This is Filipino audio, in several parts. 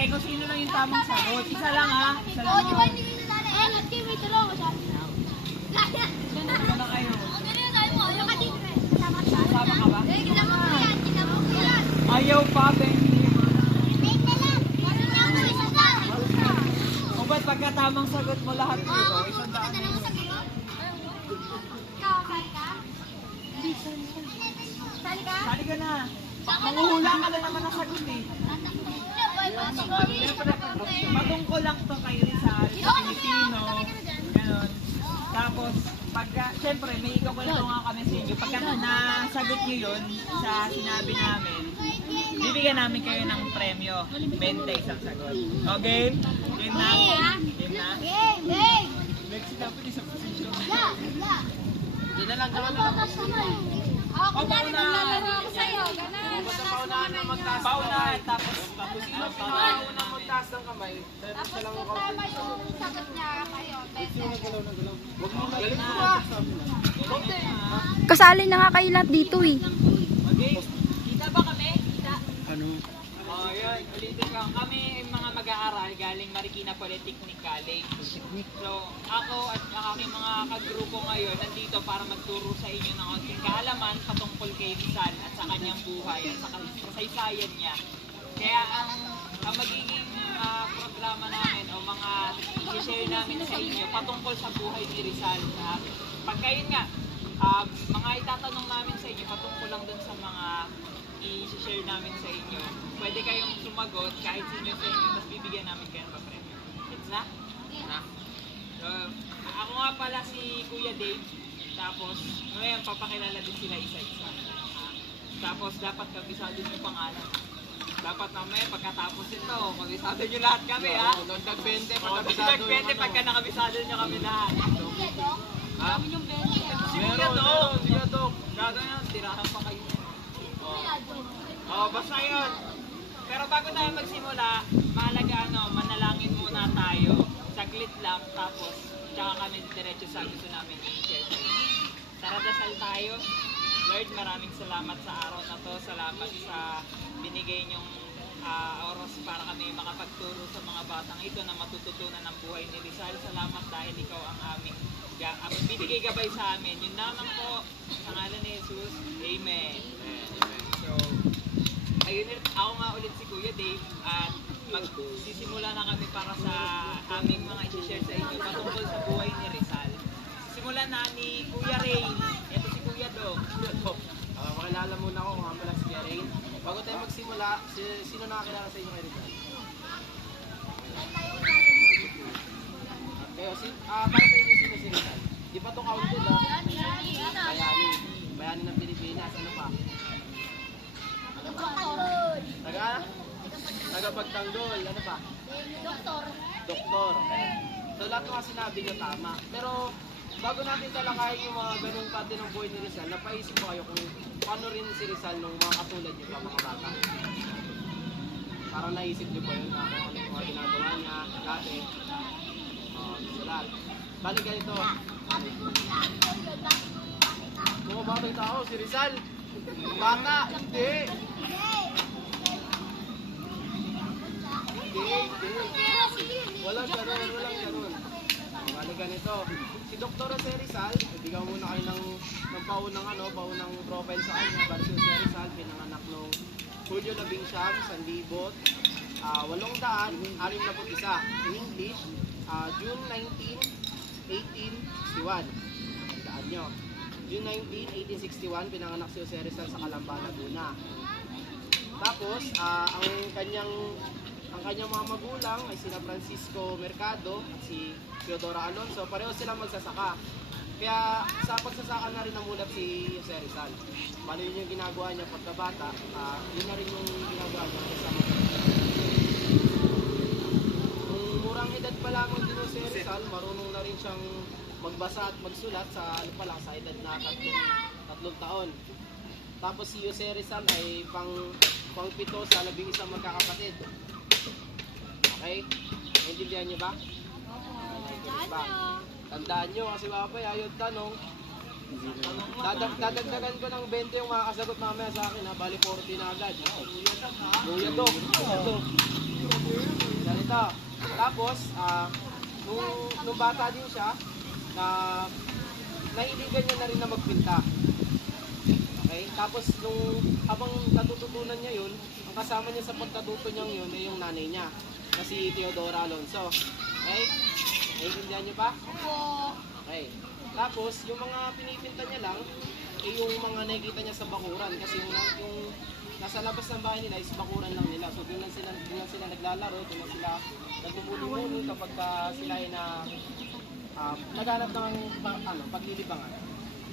Siyempre, kung sino lang yung tamang sagot. Isa lang ha. Isa lang Oo, di ba ha. hindi ko na eh, nag-team ito lang siya. Gaya. Ano na kayo? Ang ganyan tayo mo, ano ka dito? Kasama ka? Sama ka ba? Eh, kita mo ko yan, kita mo ko yan. Ayaw pa, Benny. Wait na lang. Kasi niya ako isa daan. O ba't pagkatamang sagot mo lahat dito? Oo, Isang daan. ano naman sa gulo? Kakay ka? Sali ka? Sali ka na. Manguhula ka na naman ang sagot eh. Matungkol lang to kay Rizal, sa Pilipino, gano'n. Tapos, pagka, siyempre, may ikakwento nga kami sa inyo. Pagka nasagot nyo yun sa sinabi namin, bibigyan namin kayo ng premyo. 20 isang sagot. Okay? Game na? Game na? Game! Game! Next na po, isang position. Yeah! Yeah! Hindi na lang naman. Ako na rin maglalaro ako sa'yo. Ganun. Paunahan na magtaas. Paunahan, tapos Sino pinakauna magtaas ng kamay? Tapos kung tama yung sagot niya kayo, 20. Huwag mo galing ko ba? Kasali na nga kayo lahat dito eh. Okay. Kita ba kami? Kita? Ano? Oh, yun. Ulitin ko. Kami yung mga mag-aaral galing Marikina Polytechnic College. So, ako at ang aking mga kagrupo ngayon nandito para magturo sa inyo ng konting kaalaman patungkol kay Rizal at sa kanyang buhay at sa kasaysayan niya. Kaya ang magiging programa namin o mga i-share namin sa inyo patungkol sa buhay ni Rizal. Pag kayo nga, mga itatanong namin sa inyo patungkol lang dun sa mga i-share namin sa inyo. Pwede kayong sumagot kahit sino sa inyo, tapos bibigyan namin kayo ng premyo. It's na? Na? So, ako nga pala si Kuya Dave. Tapos, ngayon papakilala din sila isa-isa. Tapos, dapat kabisado nyo pangalan. Dapat mamaya pagkatapos ito, kabisado nyo lahat kami, ha? Dagdag 20 pag Kabisado kabisado yung ano. pagka nakabisado nyo kami lahat. Ha? Si Kuya Meron, Dok. meron, Kuya Dok. Gagawin, tirahan pa kayo. Basta yun. Pero bago tayo magsimula, mahalaga manalangin muna tayo. Saglit lang, tapos tsaka kami diretso sa gusto namin i-share sa inyo. Tara, dasal tayo. Lord, maraming salamat sa araw na to. Salamat sa binigay niyong oras para kami makapagturo sa mga batang ito na matututunan ang buhay ni Rizal. Salamat dahil ikaw ang aming bibigay gabay sa amin. Yun naman po, sa ngalan ni Jesus. Amen. So, ayun, ako nga ulit si Kuya Dave at magsisimula na kami para sa aming mga i-share sa inyo patungkol sa buhay ni Rizal. Simulan na ni Kuya Rain. Ito si Kuya Dog. Makilala muna ako kung pala si Kuya Rain. Bago tayo magsimula, sino nakakilala sa inyo kay Rizal? Kayo, para sa inyo sino si Rizal? Di ba ito counted ha? Bayani. Bayani ng Pilipinas. Ano pa? Tagapagtanggol. Ano pa? Doktor. Doktor. So lahat ng mga sinabi niyo tama. Pero bago natin talakayin yung mga ganung parte ng buhay ni Rizal, napaisip ko kayo kung paano rin si Rizal nung mga katulad niyo pa mga bata. Parang naisip niyo ba yun na kung ano yung mga ginagawa niya dati. Sulat. Balik ganito. Kung mababay tao, si Rizal. Bata, hindi. Walang ganun. Balik ganito. Si Dr. Jose Rizal, bigyan muna kayo ng paunang profile sa kanya. Bali si Jose Rizal, pinanganak noong Hulyo 11, 861. In English, June 19, 1861. Tandaan nyo. June 19, 1861, pinanganak si Jose Rizal sa Calamba, Laguna. Tapos, ang kanyang mga magulang ay sina Francisco Mercado at si Teodora Alonso. Pareho silang magsasaka. Kaya sa pagsasaka na rin namulat si Jose Rizal. Bali yun yung ginagawa niya pagkabata, yun na rin yung ginagawa niya kasama. Nung murang edad pa lamang din Jose Rizal, marunong na rin siyang magbasa at magsulat sa sa edad na 3 taon. Tapos si Jose Rizal ay pang-pito sa 11 magkakapatid. Okay? Naintindihan niyo ba? Tandaan nyo kasi babay, ayaw tanong. Dadagdagan ko ng 20 yung makakasagot mamaya sa akin ha. Bali 40 na agad. Kuya Dok. ito. Tapos, nung bata din siya, na nahiligan niya na rin na magpinta. Okay? Tapos, habang natututunan niya yun, ang kasama niya sa pagkatuto niyang yun ay yung nanay niya, na si Teodora Alonso. Okay? Naiintindihan niyo pa? Opo. Okay. Tapos, yung mga pinipinta niya lang, ay yung mga nakikita niya sa bakuran. Kasi yung nasa labas ng bahay nila is bakuran lang nila. So, doon lang sila naglalaro, doon lang sila nagmumuni-muni kapag sila ay naghanap ng paglilibangan.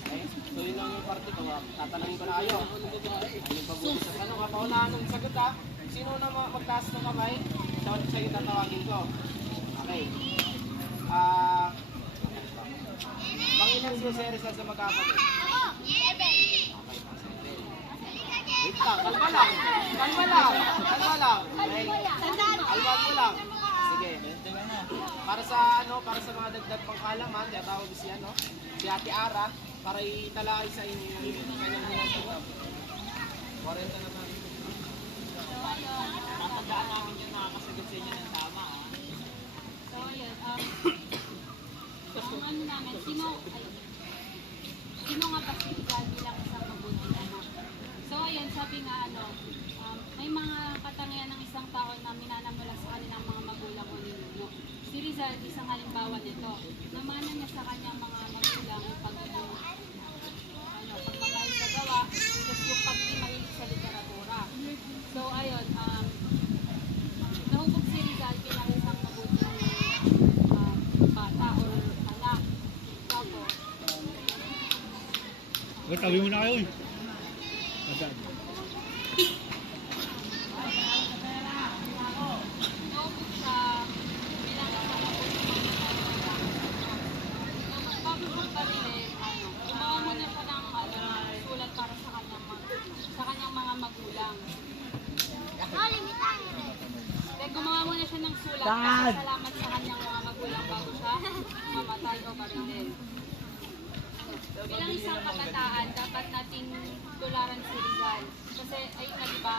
Okay? So, yun lang yung parte ko. Tatanungin ko na kayo. Ayun pabuti sa tanong. Paunahan ng sagot ha. Sino na magtaas ng kamay? Siya yung tatawagin ko. Okay. Pangilan si Jose Rizal sa magkakapatid? Wait lang, kalma lang. Kalma lang. Kalma lang. Okay. Kalma mo lang. Sige. Para sa mga dagdag pang kalaman, tatawag si Ate Ara para italay sa inyo yung kanyang hinasagap. 40 na tayo. Tatandaan namin yung nakakasagot sa inyo ng tama. So, ayun. Ang ano namin, sino nga ba si Rizal bilang isang mabuting anak? So, ayun, sabi nga, may mga katangian ng isang tao na minanamula sa kanilang mga magulang o ninuno. Si Rizal, isang halimbawa nito. Namana niya sa kanyang mga magulang yung pagmamahal sa gawa, tapos yung pagmahilig sa literatura. So, ayun, nahubog si Rizal bilang isang mabuting bata or anak. Tapos, Tabi mo na kayo eh. Agad. nahubog siya bilang isang mabuting pagpapagod pa rin, gumawa muna siya ng sulat para sa kanyang mga magulang. Gumawa muna siya ng sulat para salamat sa kanyang mga magulang bago siya mamatay o marilin. Bilang isang kabataan, dapat nating tularan si Rizal. Kasi, ayun na diba,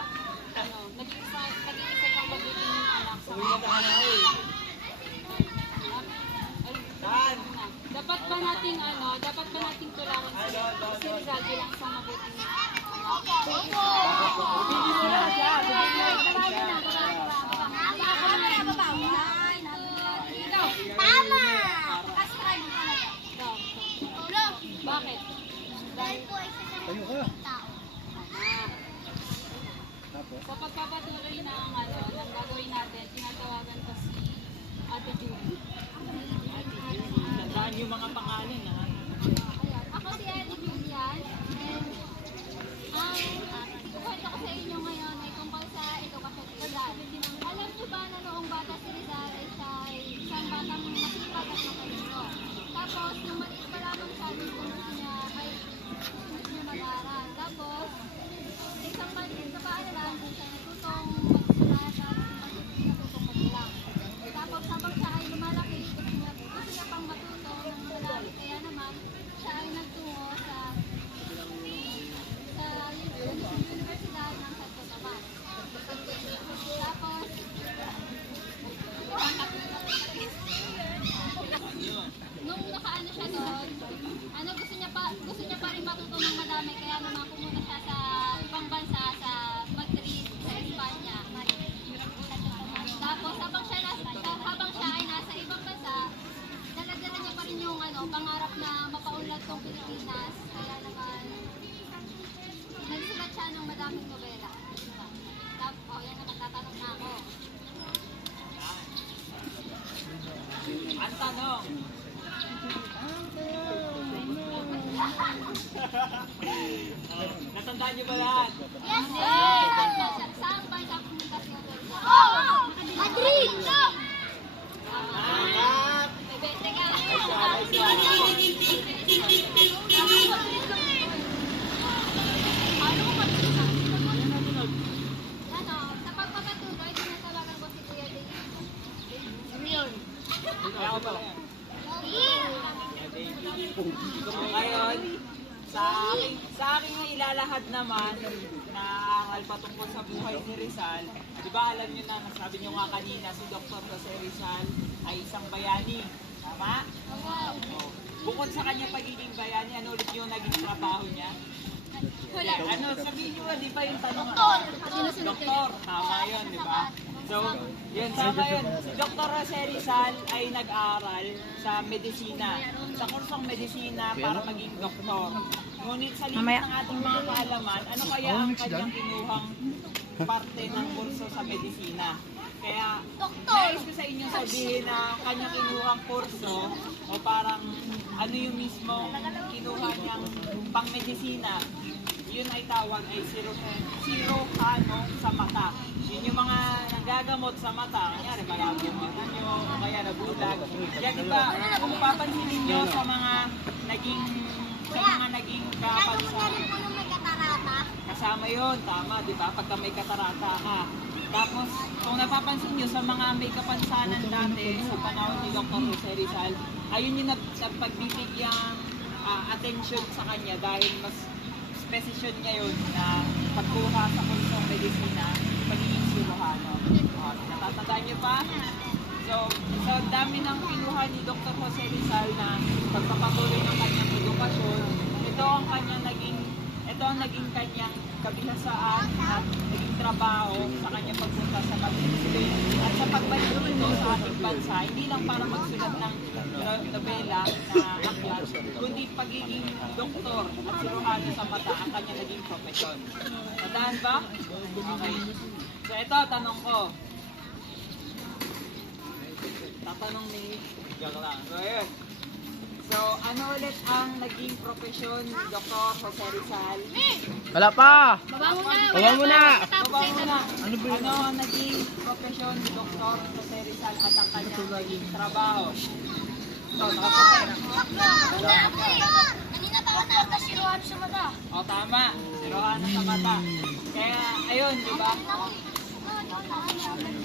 naging isa siyang mabuting anak sa mga dapat ba nating tularan si Rizal bilang isang mabuting anak? Tama! Bakit? Dahil po ay isa Tayo ka. tao. Tapos? Sa pagpapatuloy ng gagawin natin, tinatawagan ko si Ate Julie. Tandaan yung mga pangalan ha. Ayan. Ako si Ate Julian. And kukwento ko sa inyo ngayon ay tungkol sa edukasyon ni Rizal. Alam niyo ba na noong bata si Rizal ay siya ay isang batang masipag at matalino. Tapos, nung maliit pa lamang siya, gusto niya mag-aaral. Tapos, isang maliit na paaralan, doon siya natutong magsulat at natutong magbilang. Tapos, habang siya ay lumalaki, gusto niya pang matuto ng marami. Kaya naman, siya ay nagtungo sa Universidad ng Santo Tomas. Tapos, nung nakaano siya doon, gusto niya pa rin matuto ng madami, kaya naman pumunta siya sa ibang bansa, sa Madrid, sa Espanya. Tapos habang siya ay nasa ibang bansa, dala-dala niya pa rin yung pangarap na mapaunlad tong Pilipinas. Kaya naman nagsulat siya ng madaming nobela. Tapos, yan naman, tatanong na ako. Ang tanong. Natandaan niyo ba lahat? Yes, sir! Saan bansa pumunta si Rizal? Madrid! Sa pagpapatuloy, tinatawagan ko si Kuya Dave. Ako pala yan. Ngayon, sa aking ilalahad naman na pag-aaral patungkol sa buhay ni Rizal, di ba alam niyo na, nasabi niyo nga kanina, si Dr. Jose Rizal ay isang bayani. Tama? Oh. Bukod sa kanya pagiging bayani, ano ulit yung naging trabaho niya? Wala. Ano, sabihin niyo, di ba yung tanong? Doktor. Doktor, tama yun, di ba? So, yun, tama yun. Si Dr. Jose Rizal ay nag-aaral sa medisina, sa kursong medisina para maging doktor. Ngunit sa limit ng ating mga kaalaman, ano kaya ang kanyang kinuhang parte ng kurso sa medisina? Kaya, nais ko sa inyo sabihin na kanyang kinuhang kurso o parang ano yung mismo kinuha niyang pang-medisina, yun ay tawag ay sirohano sa mata. Yun yung mga nagagamot sa mata, kanyari malabo yung mata nyo, o kaya nabulag. Kaya diba, kung papansinin nyo sa mga naging kapansanan, kasama yun, tama, di ba? Pagka may katarata ka. Tapos, kung napapansin nyo sa mga may kapansanan dati sa panahon ni Dr. Jose Rizal, ayun yung nagpagbibigyan attention sa kanya dahil mas special niya yun na pagkuha sa kursong medisina, pagiging sirohano. Natatandaan niyo pa? So, sa dami ng kinuha ni Dr. Jose Rizal na pagpapatuloy ng kanyang edukasyon, ito ang naging kanyang kabihasaan at naging trabaho sa kanyang pagpunta sa pag-ibig at sa pagbalik nito sa ating bansa, hindi lang para magsulat ng nobela na aklat, kundi pagiging doktor at sirohano sa mata ang kanyang naging profesyon. Tandaan ba? Okay. So ito, tanong ko. Tatanong ni Joke lang. So yun. So, ano ulit ang naging profesyon ni Dr. Jose Rizal? Wala pa! Baba muna. Baba muna. Baba muna. Ano ang naging profesyon ni Dr. Jose Rizal at ang kanyang naging trabaho? Ito, nakapunta. Kanina pa ako nakasiruhan sa mata. O, tama. Sirohano sa mata. Kaya, ayun, di ba?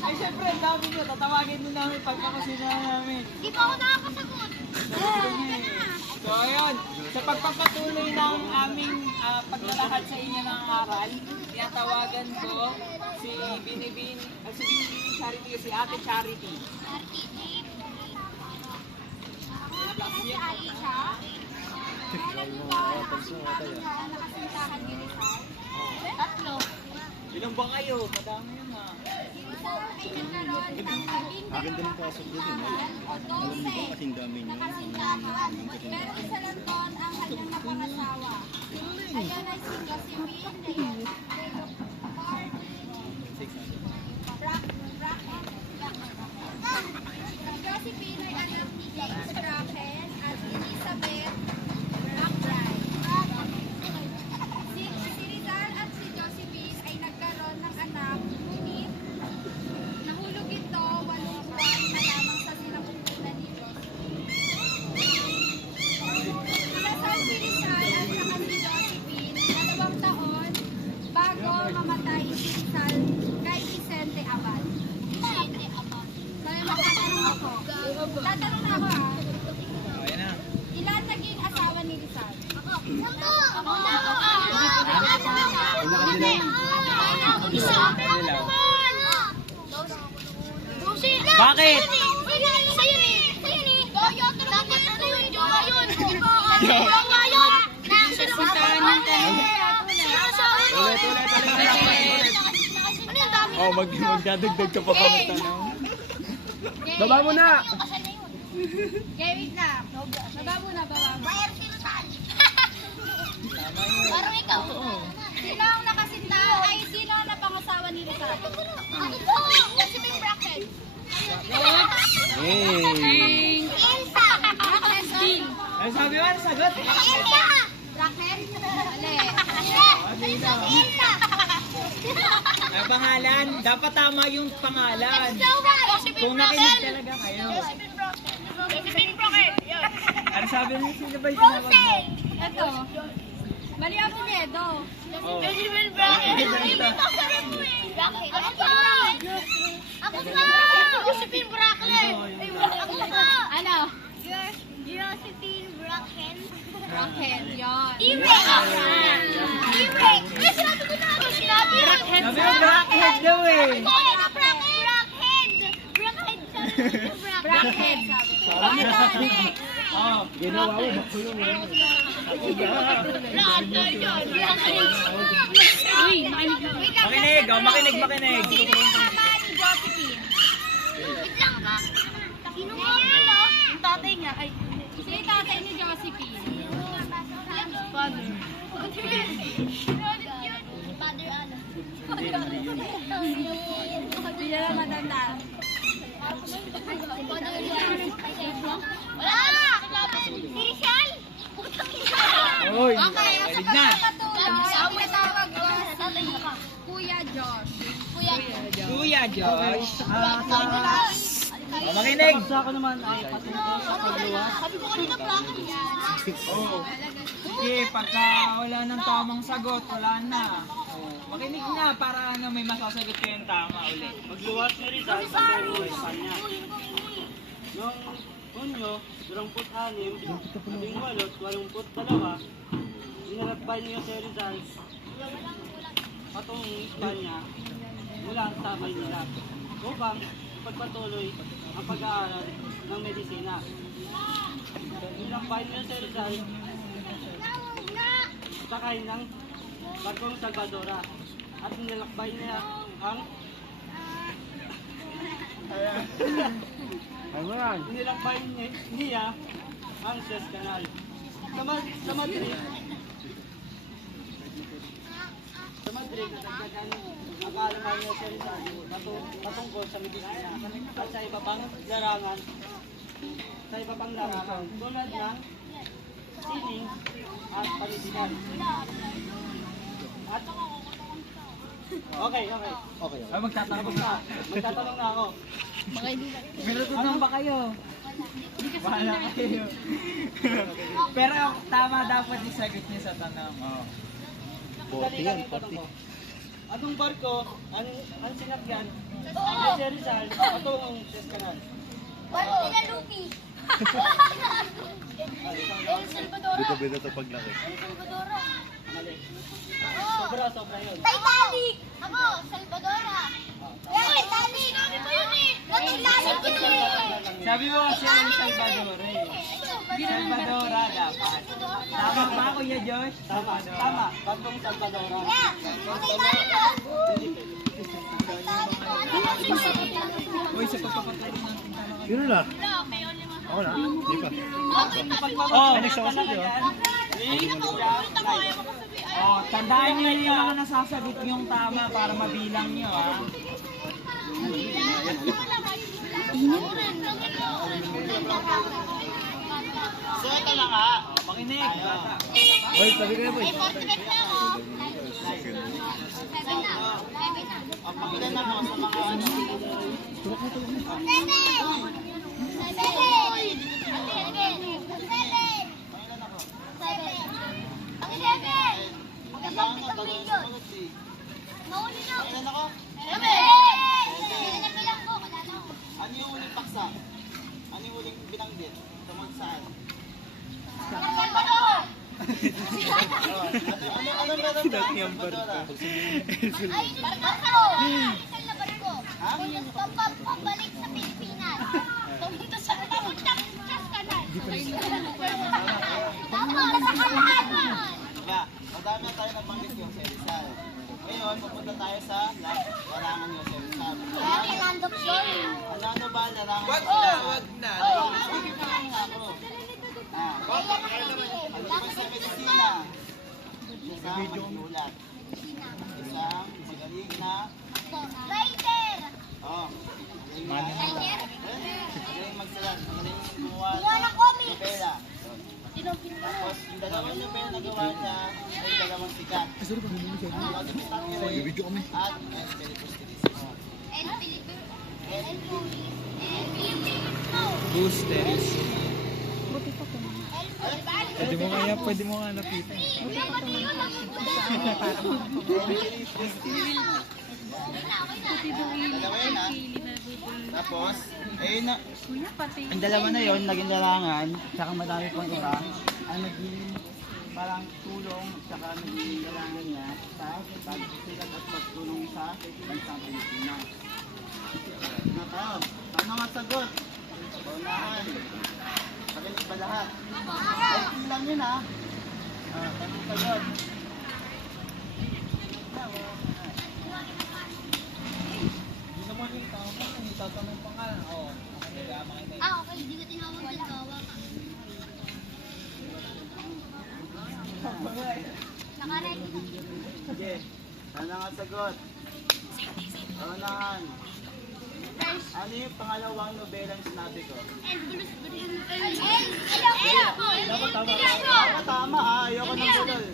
Ay, syempre, ang dami nyo. Tatawagin nyo namin pagkakasina namin. Di pa ako nakakasagot. So ayun, sa pagpapatuloy ng aming paglalakad sa inyo ng aral, tinatawagan ko si Binibin Charity, si Ate Charity. Ako si Aisha. Nakasintahan ni Rizal. Tatlo. Ilan ba kayo? Madami yun ha. Ay nagkaroon ng labing Maganda ng pasok doon yun. o 12 Kasing dami niyo. nakasintahan. Pero isa lang doon ang kanyang napangasawa. Ayan ay si Josephine Bracken. Si Josephine ay anak ni James Bracken at Elizabeth Brackbride. Si Rizal at si Josephine ay nagkaroon ng anak, ngunit nahulog ito 8 buwan na lamang sa sinapupunan ni Josephine. Kinasal si Rizal at saka si Josephine 2 taon bago mamatay si Rizal kay Vicente Abad. Kaya magtatanong ako. Tatanong na ako Ayan na. Ilan naging asawa ni Rizal? Isa. Bakit? Sa'yo ni. Dapat ano yung jowa yun? Jowa yun. Sinusuntahan ng Ano yung dami? Oh, magdadagdag ka pa pa ng tanong. Baba mo na! Okay, wait lang. Baba muna, baba muna. Parang ikaw. Sino ang nakasinta? Ay, sino ang napangasawa ni Rizal? Kasi may bracket. Hey! Elsa. Bracket din. Ano sabi mo? Ano sagot? Elsa. Bracket? Ale. Elsa. Ang pangalan? Dapat tama yung pangalan. Jowa. Kung nakinig talaga kayo. Josephine Bracket. Yun. Ano sabi mo? Sino ba yung sinawag mo? Ito. Mali ang Pinedo. Josephine Bracket. Bracket. Ako pa. Josephine Bracket. Ako pa. Ano? Josephine Bracket. Bracket. Yun. T-Rex. T-Rex. Eh, sinabi ko na. Sinabi Brackhead Sabi mo brackhead daw eh. Brackhead. Oh. Ginawa mo, bako yun eh. Uy, makinig. Makinig, oh, makinig. Sino yung tama ni Josephine? Wait lang ka. Sino nga yun, no? Yung tatay nga. Ay, sino yung tatay ni Josephine? Father. Father ano? Hindi na lang matanda. Wala! Si Rizal! Oy, Okay, makinig na. ang matawag ko sa Kuya Josh. Kuya Josh. Makinig. Sa ako naman ay patungkol sa pagluwas. Sabi ko kanina bracket yan. Oo. Sige, pagka wala nang tamang sagot, wala na. Makinig na para na may masasagot kayong tama ulit. Magluwas ni Rizal sa pagluwasan niya. Noong Hunyo, 26, 18, 82, inalakbay niya si Rizal patungong Espanya mula ang tabay nila upang pagpatuloy ang pag-aaral ng medisina. Inalakbay niya si Rizal sakay ng barkong Salvadora at inalakbay niya ang inilakbay niya ang Suez Canal. Sa Madrid, nadagdagan ang kaalaman niya sa Rizal patungkol sa medisina at sa iba pang larangan tulad ng sining at panitikan. At okay. Magtatanong na ako. May natutunan ba kayo? Wala kayo. Pero tama dapat isagot niyo sa tanong. Oh. Dali lang yung tanong ko. Anong barko ang sinakyan ni si Rizal patungong Suez Canal? Ba't nila Lupi? El Salvador. Dito ba ito paglaki? El Salvador. Mali. Sobra yun. Titanic! Ako, Salvadora. Titanic! Sinabi mo yun eh! Titanic yun eh! Sabi mo kasi yung Salvador eh. Salvadora dapat. Tama ba Kuya Josh? Tama. Barkong Salvadora. Uy, sa pagpapatuloy natin tama kayo. Sino na? Ako na? Hindi pa. Oh, next ako sa iyo. Oh, tandaan niyo yung mga nasasagot yung tama para mabilang niyo ah. So ito na nga. Oh, makinig, bata. Hoy, sabi kayo boy. Ang pakilan ako sa mga ano. Pakilan ako. Ano yung uling paksa? Ano yung uling binanggit? Tungkol saan? Ano meron ka? Salvadora. Ay, barko! Isang na barko. Pabalik sa Pilipinas. Pumunta sa Suez Canal. Tama, sa Canal. Yeah, madami na tayo nabanggit yung sa Rizal. Ngayon, pupunta tayo sa larangan yung sa Rizal. Landok yun. Ano ba larangan? Wag na. Ako. Pag sa medisina, isang magnulat. Isang magaling na Writer. magaling magsulat. Magaling gumawa Gawa ng ng comics. nobela. Tapos yung dalawang nobela na gawa niya ay dalawang sikat. Video kami. At Espiritus Cristo. And Filipino. Boosters. Pwede Pwede mo nga lapitan. Dalawa yun ha. Tapos, ayun na. Ang dalawa na yun, naging larangan, tsaka madami pang iba, ang naging parang tulong saka naging kailangan niya sa pagsikat at pagtulong sa bansang Pilipinas. Na tayo, ano nga sagot? Unahan. Pagalit ba lahat? Ay, lang yun ha. Tanong sagot. Okay, hindi ko tinawag yung gawa. Nakarek. Sige, ano nga sagot? Unahan. Ano yung pangalawang nobelang sinabi ko? Tama ah, ayoko ng bulol.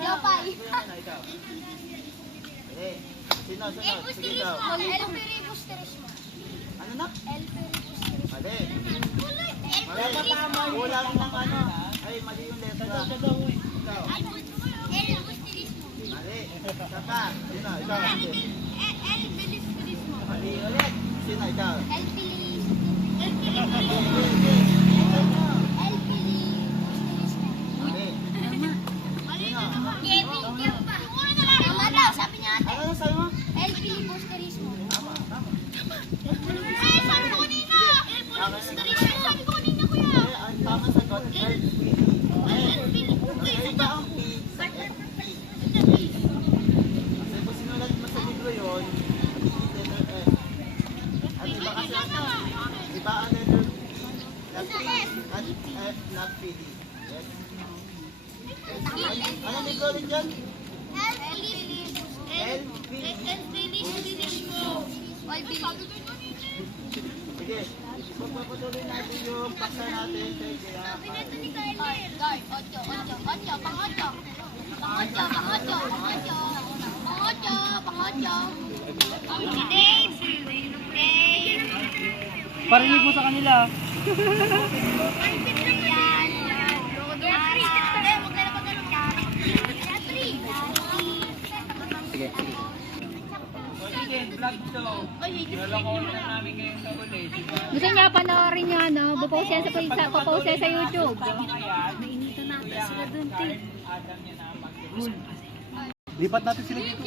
Yopay. Sino? Sige daw. El Peribusterismo. Ano na? El Peribusterismo. Mali. Mali. Kulang ng ano. Ay, mali yung letra. Ikaw. El Busterismo. Mali. Saka. Sino? Ikaw. El Bilisterismo. Mali ulit. Sino? Ikaw. El Bilis. El Sige. Bilisterismo. Mali. Sino? Kevin Kempa. Tama daw, sabi niya ate. Ano sabi mo? El Filibusterismo. Tama. Eh, sabi ko kanina! El Filibusterismo! Sabi ko kanina, kuya! Ang tama sagot. El Filibusterismo. Iba ang P sa FP. Kasi kung sinulat mo sa libro yun, letter F. At iba kasi iba ang letter na P at F na P. Yes. Anong libro rin dyan? El Filibusterismo. Sige, pagpapatuloy natin yung paksa natin kaya Guard, 8, Parinig mo sa kanila. Sige, vlog to. Naloko na namin ngayon sa uli, di ba? Gusto niya panoorin niya, no? Bupost yan papost yan sa YouTube. Kaya, kuya, kahit Adam niya na mag-rule. Lipat natin sila dito.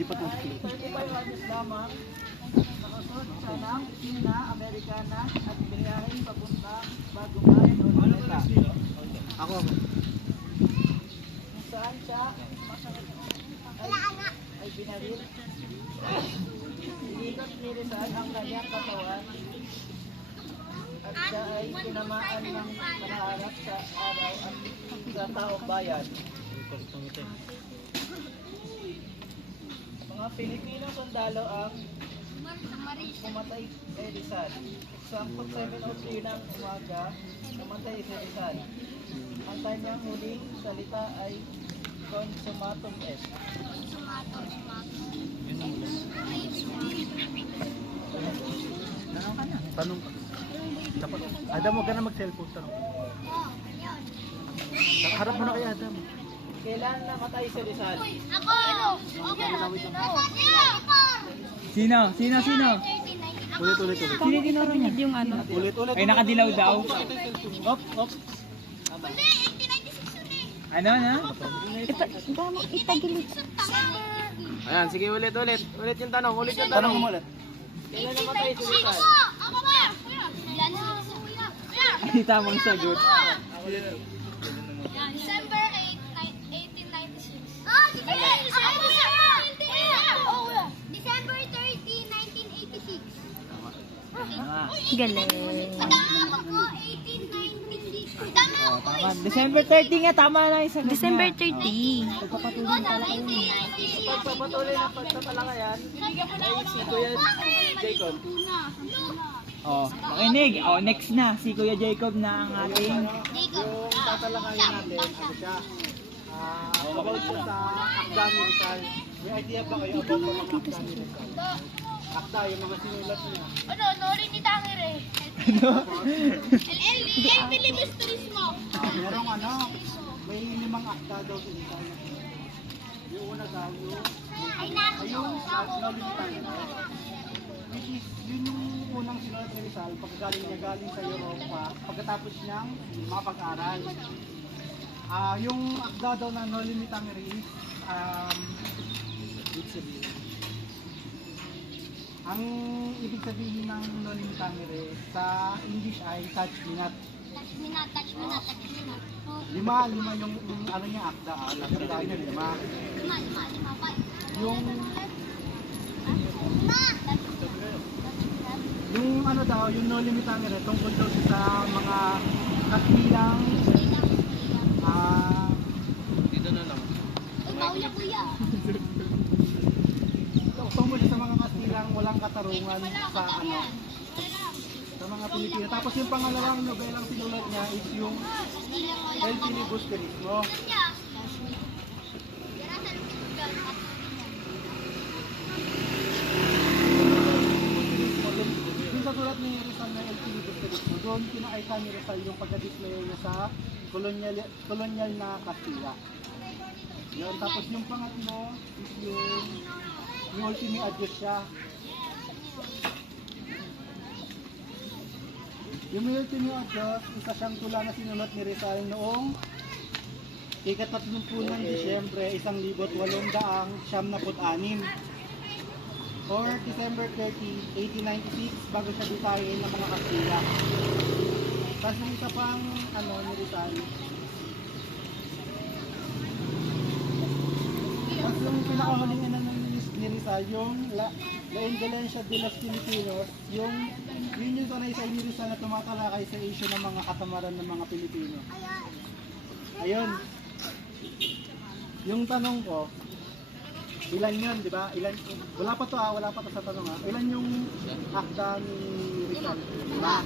Lipat natin sila. 35 anos lamang nakasod siya ng China, Amerikana at biyaheng papunta Bagumay o Luneta. Ako. Kung saan siya ay binaril. Inikot ni Rizal ang kanyang katawan at siya ay tinamaan ng manaharap sa araw at sa taong bayan. Mga Pilipino sundalo ang pumatay kay Rizal. Sa 7:03 ng umaga, pumatay si Rizal. Ang kanyang huling salita ay consumatum est. Tanong ka. Dapat, Adam, huwag ka na mag-cellphone. Tanong. Harap mo na kay Adam. Kailan namatay si Rizal? Ako! Sino? Ulit. Sino tinuro niya? Yung ano? Ulit. Ay, nakadilaw daw. Op. Mali, 1896 yun eh. Ano? Ayan, sige ulit. Ulit yung tanong, Tanong mo ulit. Kailan namatay si Rizal? Ako ba? Ilan na si kuya? Kuya! Ay, tamang sagot. December 8, 1896. Ah, December 30, 1986. Galing. Tama ko, 1896. Tama ako Tama. December 30 nga, tama na yung sagot December niya. 30. Pagpapatuloy ng pagtatalakayan ay si Kuya Jacob. Oh, makinig. Oh, next na. Si Kuya Jacob na ang ating... Yung tatalakayan natin, ano siya? About siya sa akda ni Rizal. May idea ba kayo about sa mga akda ni Rizal? Akda, yung mga sinulat niya. Ano, nori ni Tangir eh. Ano? El Filibusterismo. Merong ano, may 5 akda daw si Rizal. Yung una daw, yung which is, yun yung unang sinulat ni Rizal pagkagaling niya galing sa Europa pagkatapos niyang mapag-aral. Yung akda daw na No Limit Tangere, ang ibig sabihin ng No Limit Tangere sa English ay touch me not. Touch me not, touch me not, touch me not. Lima yung ano niya akda, nakatandaan niya lima. Lima, five. Yung ano daw, yung No Limit Tangere, tungkol daw sa mga kastilang Dito na lang. Ikaw ya, kuya. tungkol sa mga kastilang walang katarungan sa ano, sa mga Pilipino. Tapos yung pangalawang nobelang sinulat niya is yung El Filibusterismo. Yung sa sulat ni Rizal na El Filibusterismo, doon kinaita ni Rizal yung pagka-display niya sa kolonyal na Kastila. Yun, tapos yung pangatlo is yung ultimi adios siya. Yung ultimi adios, isa siyang tula na sinulat ni Rizal noong ika-30 ng Disyembre, 1896 or December 30, 1896 bago siya bitayin ng mga Kastila. Tapos yung isa pang ano ni Rizal, tapos yung pinakahuling ano ni Rizal, yung La Indolencia de los Filipinos, yun yung sanaysay ni Rizal na tumatalakay sa issue ng mga katamaran ng mga Pilipino. Ayun. Yung tanong ko, ilan yun, di ba? Ilan, wala pa to sa tanong ha. Ilan yung akda ni Rizal? Lima.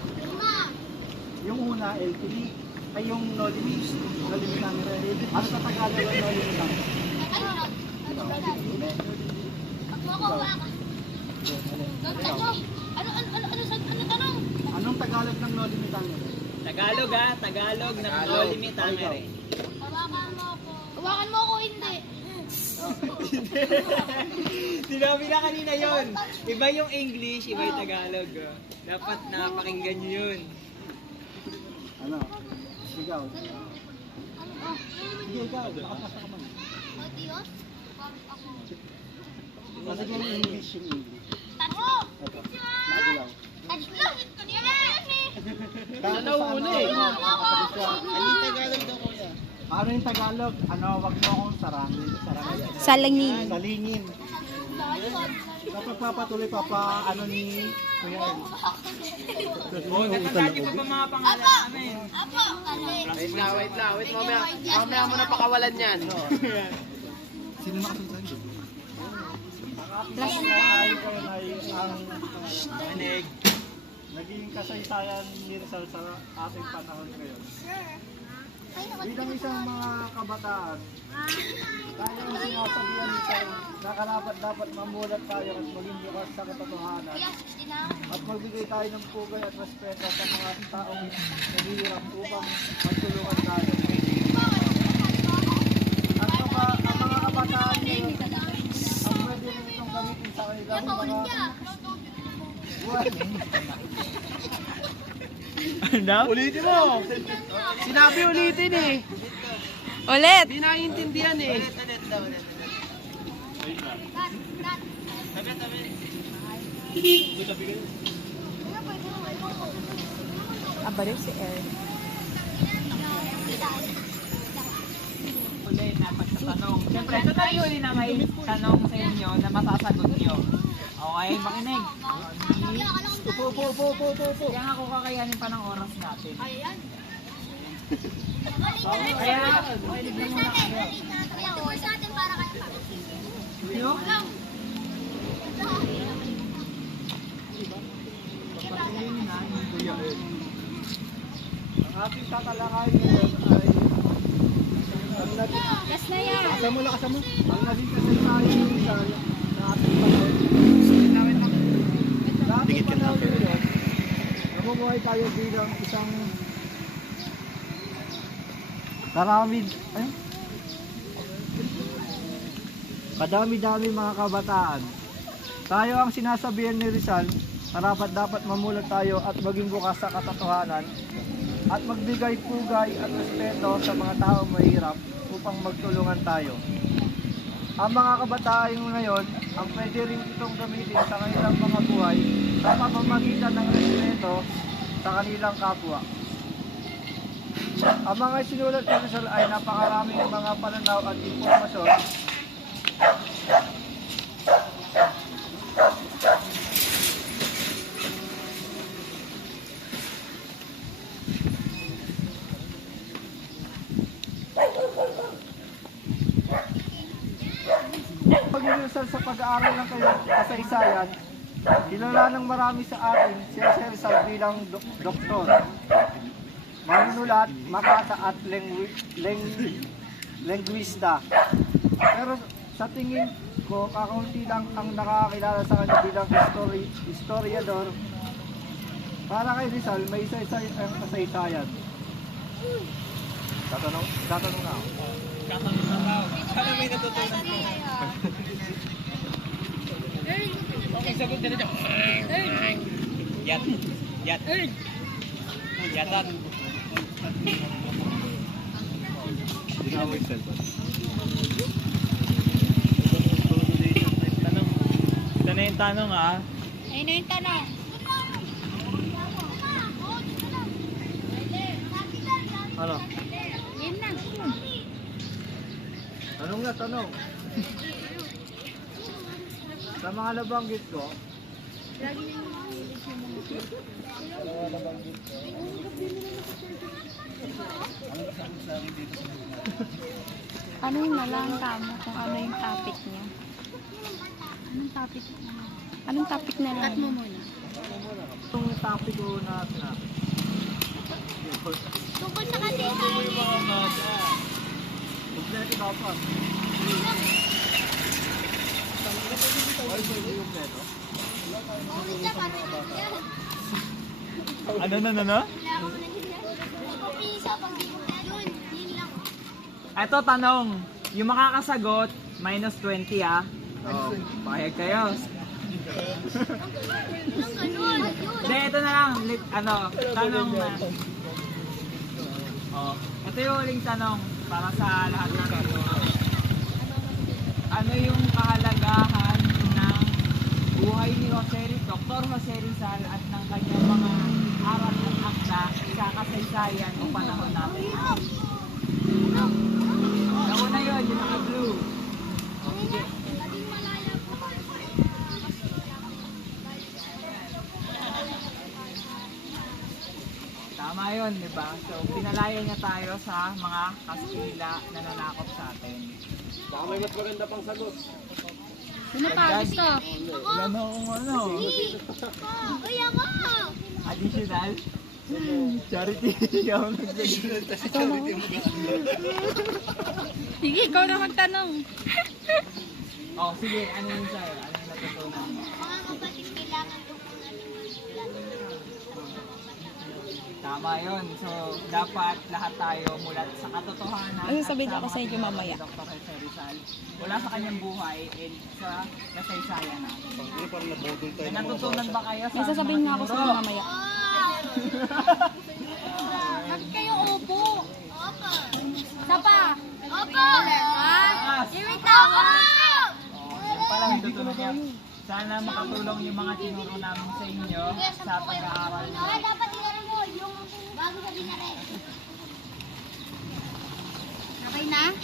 Yung una, LTV, ay yung No Limit Tangere. Ano sa Tagalog ang No Limit Tangere? Anong Tagalog ng No Limit Tangere? Tagalog Tagalog ng No Limit Tangere. Hawakan mo ako, hindi. Sinabi na kanina yon. Iba yung English, iba yung Tagalog. Dapat napakinggan nyo yun. Ano? Ikaw. Sige, ikaw. Nakapasa ka man. Oh, Diyos. Kasi yung English yung English. Tatlo. Ito. Nakagaw. Tatlo. Yan yan eh. Ano nauuna eh? Anong Tagalog daw kuya? Ano yung Tagalog? Ano, wag mo akong sarangin. Salangin. Salingin. Kapag papatuloy pa ano ni Kuya El. Natandaan niyo pa ba mga pangalan namin? Apo. Wait lang. Mamaya mo na pakawalan yan. Sino nakasunod sa'yo? Last ay ang Manig. naging kasaysayan ni Rizal sa ating panahon ngayon. Bilang isang mga kabataan, tayo ang sinasabihan nito na karapat dapat mamulat tayo at maging bukas sa katotohanan at magbigay tayo ng pugay at respeto sa mga taong naghihirap upang magtulungan tayo. Ang mga kabataan ngayon, ang pwede rin itong gamitin sa kanilang mga Ulitin mo! Sinabi ulitin eh! Ulit! Hindi naiintindihan eh! Abalik si Aaron. Uli na pagtatanong. Siyempre, ito tayo uli na may tanong sa inyo na masasagot nyo. Okay, makinig. Upo. Kaya nga ako kakayanin pa ng oras natin. Ayan. Kaya, makinig na muna kayo. Ito sa atin para kayo pa. Yung? Ang ating tatalakay ngayon ay Last na yan. Ang naging kasaysayan ni Rizal na ating panahon. Sa ating panahon ngayon, namumuhay tayo bilang isang Kadami-dami mga kabataan. Tayo ang sinasabihan ni Rizal, dapat mamulat tayo at maging bukas sa katotohanan at magbigay pugay at respeto sa mga taong mahirap upang magtulungan tayo. Ang mga kabataan ngayon, ang pwede rin itong gamitin sa kanilang mga buhay sa pamamagitan ng respeto sa kanilang kapwa. Ang mga sinulat ni Rizal ay napakaraming mga pananaw at impormasyon pag-iusal sa pag-aaral ng kanyang kasaysayan, kilala ng marami sa atin si Rizal bilang doktor, manunulat, makata at linguista. Pero sa tingin ko, kakaunti lang ang nakakakilala sa kanya bilang historiador. Para kay Rizal, may isa-isa ang kasaysayan. Tatanong na ako. Katanong na raw. Sana may natutunan ko. Okay, sagot na dito. Yat. Yatat. Ito na yung tanong ah. Ayun na yung tanong. Ano? Yan na. Tanong. Sa mga nabanggit ko, Ano yung nalang kamo kung ano yung topic niya? Anong topic na lang? Cut mo muna. itong topic ko na sinabi. Tungkol sa kasaysayan. Kompleto dapat. Ay, pwede yung kompleto? Okay siya, parang yan. Ano? Isa pang di ko na yun. Yun lang. Ito tanong, yung makakasagot, minus 20 ah. Oh, pahig kayo. Anong ganun? Hindi, ito na lang, tanong na. Oh, ito yung huling tanong para sa lahat ng ano yung kahalagahan ng buhay ni Dr. Jose Rizal at ng kanyang mga aral at akda sa kasaysayan ng panahon natin? Nauna yun, yung naka-blue. Sige. Tama yun, di ba? So, pinalaya niya tayo sa mga Kastila na nanakop sa atin. Baka may mas maganda pang sagot. Sino pa? Gusto? Wala na akong ano. Uy, ako! Additional. Charity. Ako nagbigay. Sige, ikaw na magtanong. Oh, sige. Ano yun sa'yo? Ano yung natutunan mo? Mga kapatid, kailangan ko kung ano Tama yun. So, dapat lahat tayo mulat sa katotohanan. Ano sasabihin at ako sa inyo mamaya? Dr. Jose Rizal. Wala sa kanyang buhay and sa kasaysayan natin. Hindi, parang nabodol tayo May ng mga natutunan ba kayo sa May sasabihin nga ako sa inyo mamaya. Bakit kayo upo? Opo. Isa pa. Opo. Taas! Iwit ako! Oh, yan pala may tutunan niya. Sana makatulong yung mga tinuro namin sa inyo sa pag-aaral. Dapat ilan mo yung bago sabihin na rin.